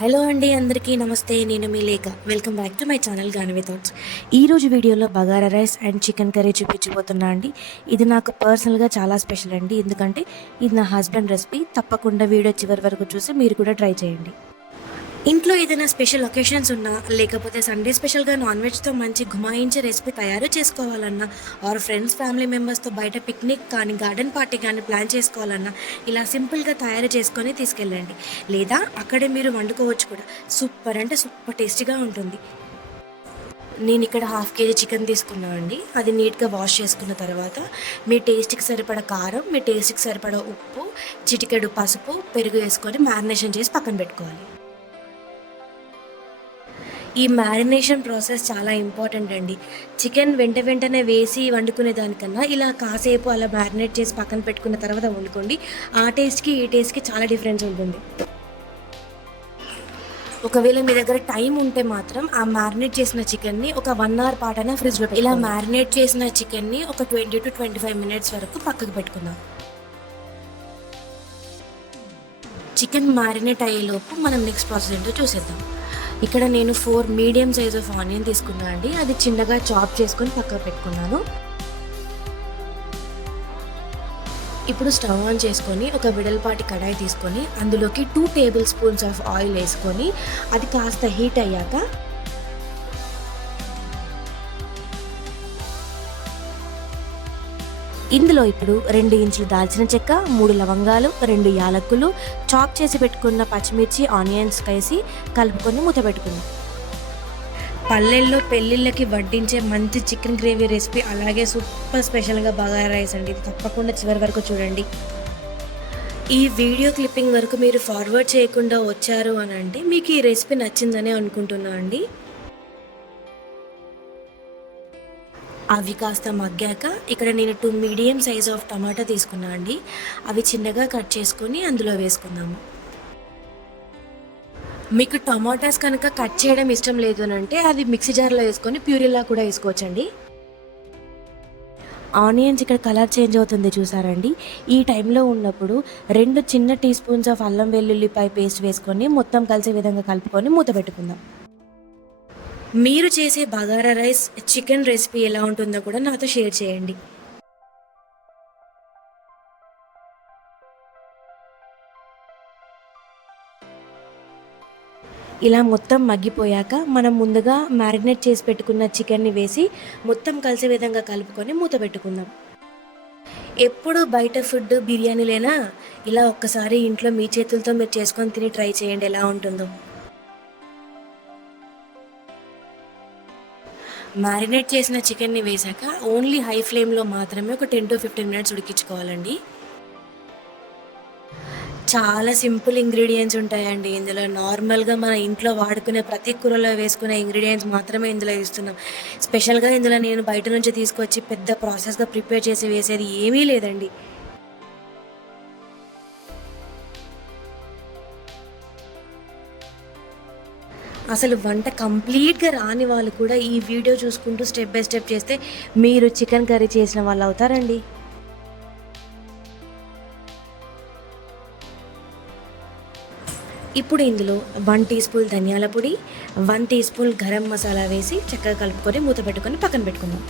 Hello అండి, అందరికీ నమస్తే. నేను మీ Lekha. Welcome back to my channel Gaanavi thoughts. ఈరోజు వీడియోలో bagara rice and chicken curry చూపించబోతున్నా అండి. ఇది నాకు పర్సనల్గా చాలా స్పెషల్ అండి, ఎందుకంటే ఇది నా హస్బెండ్ రెసిపీ. తప్పకుండా వీడియో చివరి వరకు చూసి మీరు కూడా ట్రై చేయండి. ఇంట్లో ఏదైనా స్పెషల్ ఒకేషన్స్ ఉన్నా, లేకపోతే సండే స్పెషల్గా నాన్ వెజ్తో మంచి గుమాయించే రెసిపీ తయారు చేసుకోవాలన్నా, ఆర్ ఫ్రెండ్స్ ఫ్యామిలీ మెంబర్స్తో బయట పిక్నిక్ కానీ గార్డెన్ పార్టీ కానీ ప్లాన్ చేసుకోవాలన్నా ఇలా సింపుల్గా తయారు చేసుకొని తీసుకెళ్ళండి. లేదా అక్కడే మీరు వండుకోవచ్చు కూడా. సూపర్ అంటే సూపర్ టేస్టీగా ఉంటుంది. నేను ఇక్కడ 1/2 kg చికెన్ తీసుకున్నాను అండి. అది నీట్గా వాష్ చేసుకున్న తర్వాత మీ టేస్ట్కి సరిపడా కారం, మీ టేస్ట్కి సరిపడా ఉప్పు, చిటికెడు పసుపు, పెరుగు వేసుకొని మ్యారినేషన్ చేసి పక్కన పెట్టుకోవాలి. ఈ మ్యారినేషన్ ప్రాసెస్ చాలా ఇంపార్టెంట్ అండి. చికెన్ వెంటనే వేసి వండుకునే దానికన్నా ఇలా కాసేపు అలా మ్యారినేట్ చేసి పక్కన పెట్టుకున్న తర్వాత వండుకోండి. ఆ టేస్ట్కి ఈ టేస్ట్కి చాలా డిఫరెన్స్ ఉంటుంది. ఒకవేళ మీ దగ్గర టైం ఉంటే మాత్రం ఆ మ్యారినేట్ చేసిన చికెన్ని ఒక 1 hour పాటైనా ఫ్రిడ్జ్లో ఇలా మ్యారినేట్ చేసిన చికెన్ని ఒక 20 to 25 minutes వరకు పక్కకు పెట్టుకుందాం. చికెన్ మ్యారినేట్ అయ్యేలోపు మనం నెక్స్ట్ ప్రాసెస్ ఏంటో చూసేద్దాం. ఇక్కడ నేను 4 మీడియం సైజ్ ఆఫ్ ఆనియన్ తీసుకున్నాను అండి. అది చిన్నగా చాప్ చేసుకొని పక్కకు పెట్టుకున్నాను. ఇప్పుడు స్టవ్ ఆన్ చేసుకొని ఒక వెడల్పాటి కడాయి తీసుకొని అందులోకి 2 tablespoons ఆఫ్ ఆయిల్ వేసుకొని అది కాస్త హీట్ అయ్యాక ఇందులో ఇప్పుడు 2 ఇంచులు దాల్చిన చెక్క, 3 లవంగాలు, 2 యాలక్కులు, చాప్ చేసి పెట్టుకున్న పచ్చిమిర్చి, ఆనియన్స్ వేసి కలుపుకొని మూత పెట్టుకుందాం. పల్లెల్లో పెళ్ళిళ్ళకి వడ్డించే మంచి చికెన్ గ్రేవీ రెసిపీ, అలాగే సూపర్ స్పెషల్గా బగారా రైస్ అండి. ఇది తప్పకుండా చివరి వరకు చూడండి. ఈ వీడియో క్లిప్పింగ్ వరకు మీరు ఫార్వర్డ్ చేయకుండా వచ్చారు అని అంటే మీకు ఈ రెసిపీ నచ్చిందనే అనుకుంటున్నా అండి. అవి కాస్త మగ్గాక ఇక్కడ నేను 2 మీడియం సైజ్ ఆఫ్ టమాటా తీసుకున్నా అండి. అవి చిన్నగా కట్ చేసుకొని అందులో వేసుకుందాము. మీకు టమాటాస్ కనుక కట్ చేయడం ఇష్టం లేదు అని అంటే అది మిక్సీ జార్లో వేసుకొని ప్యూరీలా కూడా వేసుకోవచ్చండి. ఆనియన్స్ ఇక్కడ కలర్ చేంజ్ అవుతుంది చూసారండి. ఈ టైంలో ఉన్నప్పుడు 2 చిన్న టీ స్పూన్స్ ఆఫ్ అల్లం వెల్లుల్లిపాయ పేస్ట్ వేసుకొని మొత్తం కలిసే విధంగా కలుపుకొని మూత పెట్టుకుందాం. మీరు చేసే బగారా రైస్, చికెన్ రెసిపీ ఎలా ఉంటుందో కూడా నాతో షేర్ చేయండి. ఇలా మొత్తం మగ్గిపోయాక మనం ముందుగా మ్యారినేట్ చేసి పెట్టుకున్న చికెన్ని వేసి మొత్తం కలిసే విధంగా కలుపుకొని మూత పెట్టుకుందాం. ఎప్పుడు బయట ఫుడ్ బిర్యానీలేనా, ఇలా ఒక్కసారి ఇంట్లో మీ చేతులతో మీరు చేసుకొని తిని ట్రై చేయండి ఎలా ఉంటుందో. మ్యారినేట్ చేసిన చికెన్ని వేసాక ఓన్లీ హై ఫ్లేమ్లో మాత్రమే ఒక 10 to 15 minutes ఉడికించుకోవాలండి. చాలా సింపుల్ ఇంగ్రీడియంట్స్ ఉంటాయండి ఇందులో. నార్మల్గా మన ఇంట్లో వాడుకునే ప్రతి కూరలో వేసుకునే ఇంగ్రీడియంట్స్ మాత్రమే ఇందులో ఇస్తున్నాం. స్పెషల్గా ఇందులో నేను బయట నుంచి తీసుకొచ్చి పెద్ద ప్రాసెస్గా ప్రిపేర్ చేసి వేసేది ఏమీ లేదండి. అసలు వంట కంప్లీట్గా రాని వాళ్ళు కూడా ఈ వీడియో చూసుకుంటూ స్టెప్ బై స్టెప్ చేస్తే మీరు చికెన్ కర్రీ చేసిన వాళ్ళు అవుతారండి. ఇప్పుడు ఇందులో 1 టీ స్పూన్ ధనియాల పొడి, 1 టీ స్పూన్ గరం మసాలా వేసి చక్కగా కలుపుకొని మూత పెట్టుకొని పక్కన పెట్టుకుందాం.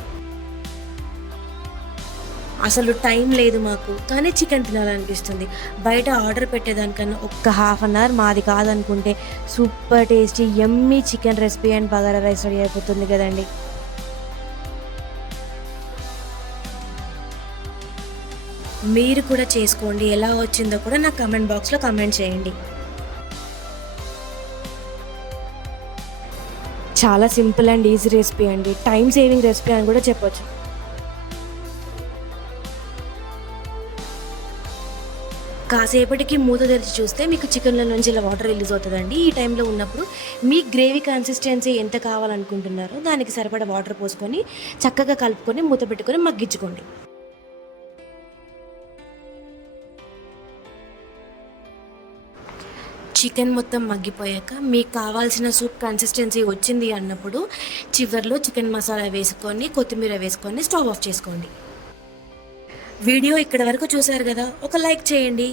అసలు టైం లేదు మాకు, కానీ చికెన్ తినాలనిపిస్తుంది. బయట ఆర్డర్ పెట్టేదానికన్నా ఒక్క 1/2 hour మాది కాదనుకుంటే super tasty yummy chicken recipe and bagara rice ready అయిపోతుంది కదండి. మీరు కూడా చేసుకోండి. ఎలా వచ్చిందో కూడా నా కమెంట్ బాక్స్లో కమెంట్ చేయండి. చాలా సింపుల్ అండ్ ఈజీ రెసిపీ అండి. టైం సేవింగ్ రెసిపీ అని కూడా చెప్పొచ్చు. కాసేపటికి మూత తెరిచి చూస్తే మీకు చికెన్లో నుంచి ఇలా వాటర్ రిలీజ్ అవుతుందండి. ఈ టైంలో ఉన్నప్పుడు మీ గ్రేవీ కన్సిస్టెన్సీ ఎంత కావాలనుకుంటున్నారో దానికి సరిపడా వాటర్ పోసుకొని చక్కగా కలుపుకొని మూత పెట్టుకొని మగ్గించుకోండి. చికెన్ మొత్తం మగ్గిపోయాక మీకు కావాల్సిన సూప్ కన్సిస్టెన్సీ వచ్చింది అన్నప్పుడు చివరిలో చికెన్ మసాలా వేసుకొని కొత్తిమీర వేసుకొని స్టవ్ ఆఫ్ చేసుకోండి. వీడియో ఇక్కడ వరకు చూశారు కదా, ఒక లైక్ చేయండి.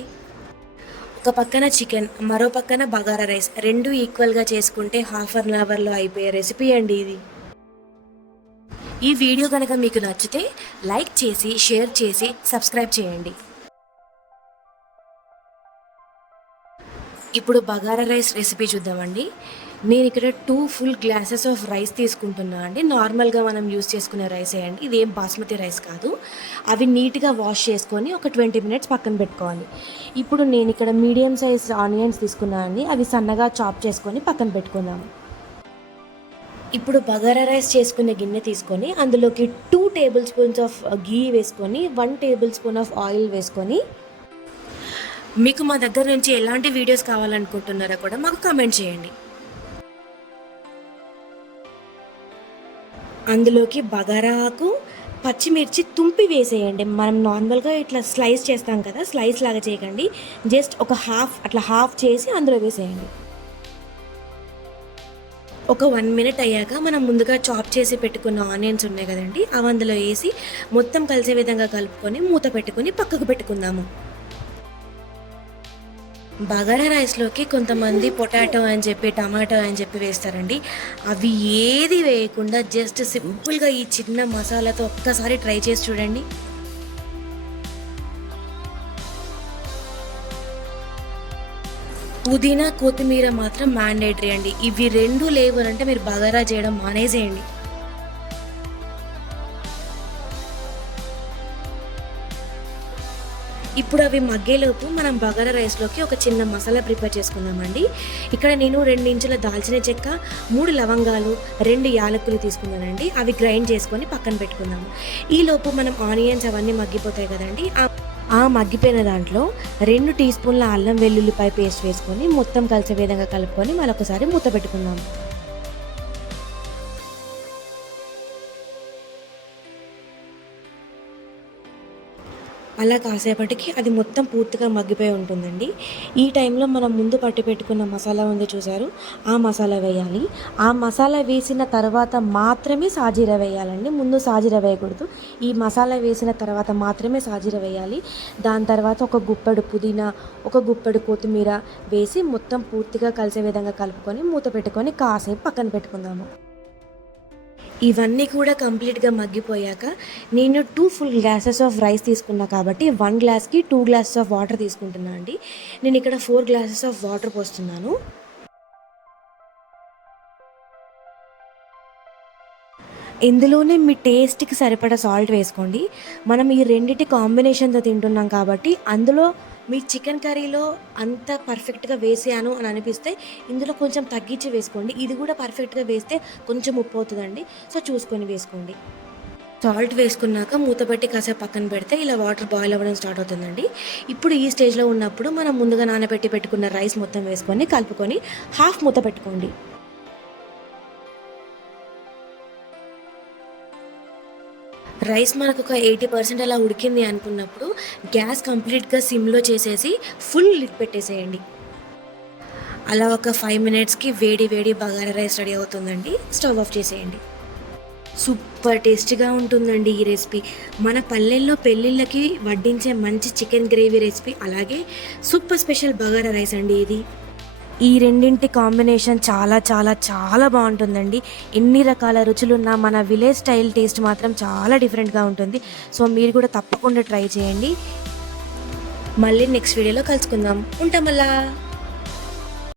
ఒక పక్కన చికెన్, మరో పక్కన బగారా రైస్, రెండు ఈక్వల్గా చేసుకుంటే హాఫ్ అన్ అవర్లో అయిపోయే రెసిపీ అండి ఇది. ఈ వీడియో కనుక మీకు నచ్చితే లైక్ చేసి, షేర్ చేసి, సబ్స్క్రైబ్ చేయండి. ఇప్పుడు బగారా రైస్ రెసిపీ చూద్దామండి. నేను ఇక్కడ 2 ఫుల్ గ్లాసెస్ ఆఫ్ రైస్ తీసుకుంటున్నా అండి. నార్మల్గా మనం యూస్ చేసుకునే రైసే అండి, ఇదేం బాస్మతి రైస్ కాదు. అవి నీట్గా వాష్ చేసుకొని ఒక 20 మినిట్స్ పక్కన పెట్టుకోవాలి. ఇప్పుడు నేను ఇక్కడ మీడియం సైజ్ ఆనియన్స్ తీసుకున్నాను అండి, అవి సన్నగా చాప్ చేసుకొని పక్కన పెట్టుకుందాము. ఇప్పుడు బగారా రైస్ చేసుకునే గిన్నె తీసుకొని అందులోకి 2 టేబుల్ స్పూన్స్ ఆఫ్ గీ వేసుకొని 1 టేబుల్ స్పూన్ ఆఫ్ ఆయిల్ వేసుకొని, మీకు మా దగ్గర నుంచి ఎలాంటి వీడియోస్ కావాలనుకుంటున్నారో కూడా మాకు కామెంట్ చేయండి. అందులోకి బగారా ఆకు, పచ్చిమిర్చి తుంపి వేసేయండి. మనం నార్మల్గా ఇట్లా స్లైస్ చేస్తాం కదా, స్లైస్ లాగా చేయకండి, జస్ట్ ఒక హాఫ్ చేసి అందులో వేసేయండి. ఒక 1 మినిట్ అయ్యాక మనం ముందుగా చాప్ చేసి పెట్టుకున్న ఆనియన్స్ ఉన్నాయి కదండి, అవి అందులో వేసి మొత్తం కలిసే విధంగా కలుపుకొని మూత పెట్టుకొని పక్కకు పెట్టుకుందాము. బగారా రైస్లోకి కొంతమంది పొటాటో అని చెప్పి, టమాటో అని చెప్పి వేస్తారండి. అవి ఏది వేయకుండా జస్ట్ సింపుల్గా ఈ చిన్న మసాలాతో ఒక్కసారి ట్రై చేసి చూడండి. పుదీనా, కొత్తిమీర మాత్రం మ్యాండేటరీ అండి. ఇవి రెండు లేవు అంటే మీరు బగారా చేయడం మానేసేయండి. ఇప్పుడు అవి మగ్గేలోపు మనం బగారా రైస్లోకి ఒక చిన్న మసాలా ప్రిపేర్ చేసుకుందామండి. ఇక్కడ నేను 2 ఇంచుల దాల్చిన చెక్క, 3 లవంగాలు, 2 యాలకులు తీసుకున్నానండి. అవి గ్రైండ్ చేసుకొని పక్కన పెట్టుకుందాము. ఈలోపు మనం ఆనియన్స్ అవన్నీ మగ్గిపోతాయి కదండి, ఆ మగ్గిపోయిన దాంట్లో 2 టీ స్పూన్ల అల్లం వెల్లుల్లిపాయ పేస్ట్ వేసుకొని మొత్తం కలిసే విధంగా కలుపుకొని మరొకసారి మూత పెట్టుకుందాము. అలా కాసేపటికి అది మొత్తం పూర్తిగా మగ్గిపోయి ఉంటుందండి. ఈ టైంలో మనం ముందు పట్టి పెట్టుకున్న మసాలా ఉంది చూసారు, ఆ మసాలా వేయాలి. ఆ మసాలా వేసిన తర్వాత మాత్రమే సాజీరా వేయాలండి, ముందు సాజీరా వేయకూడదు. ఈ మసాలా వేసిన తర్వాత మాత్రమే సాజీరా వేయాలి. దాని తర్వాత ఒక గుప్పెడు పుదీనా, ఒక గుప్పెడు కొత్తిమీర వేసి మొత్తం పూర్తిగా కలిసే విధంగా కలుపుకొని మూత పెట్టుకొని కాసేపు పక్కన పెట్టుకుందాము. ఇవన్నీ కూడా కంప్లీట్గా మగ్గిపోయాక నేను 2 ఫుల్ గ్లాసెస్ ఆఫ్ రైస్ తీసుకున్నా కాబట్టి 1 గ్లాస్కి 2 గ్లాసెస్ ఆఫ్ వాటర్ తీసుకుంటున్నాను అండి. నేను ఇక్కడ 4 గ్లాసెస్ ఆఫ్ వాటర్ పోస్తున్నాను. ఇందులోనే మీ టేస్ట్కి సరిపడా సాల్ట్ వేసుకోండి. మనం ఈ రెండింటి కాంబినేషన్తో తింటున్నాం కాబట్టి అందులో మీ చికెన్ కర్రీలో అంత పర్ఫెక్ట్గా వేసాను అని అనిపిస్తే ఇందులో కొంచెం తగ్గించి వేసుకోండి. ఇది కూడా పర్ఫెక్ట్గా వేస్తే కొంచెం ఉప్పు అవుతుందండి, సో చూసుకొని వేసుకోండి. సాల్ట్ వేసుకున్నాక మూత పెట్టి కాసేపు పక్కన పెడితే ఇలా వాటర్ బాయిల్ అవ్వడం స్టార్ట్ అవుతుందండి. ఇప్పుడు ఈ స్టేజ్లో ఉన్నప్పుడు మనం ముందుగా నానబెట్టి పెట్టుకున్న రైస్ మొత్తం వేసుకొని కలుపుకొని హాఫ్ మూత పెట్టుకోండి. రైస్ మనకు ఒక 80% అలా ఉడికింది అనుకున్నప్పుడు గ్యాస్ కంప్లీట్గా సిమ్లో చేసేసి ఫుల్ లిడ్ పెట్టేసేయండి. అలా ఒక 5 మినిట్స్కి వేడి వేడి బగారా రైస్ రెడీ అవుతుందండి. స్టవ్ ఆఫ్ చేసేయండి. సూపర్ టేస్టీగా ఉంటుందండి ఈ రెసిపీ. మన పల్లెల్లో పెళ్ళిళ్ళకి వడ్డించే మంచి చికెన్ గ్రేవీ రెసిపీ, అలాగే సూపర్ స్పెషల్ బగారా రైస్ అండి ఇది. ఈ రెండింటి కాంబినేషన్ చాలా చాలా చాలా బాగుంటుందండి. ఎన్ని రకాల రుచులున్నా మన విలేజ్ స్టైల్ టేస్ట్ మాత్రం చాలా డిఫరెంట్గా ఉంటుంది. సో మీరు కూడా తప్పకుండా ట్రై చేయండి. మళ్ళీ నెక్స్ట్ వీడియోలో కలుసుకుందాం. ఉంటాం మళ్ళా.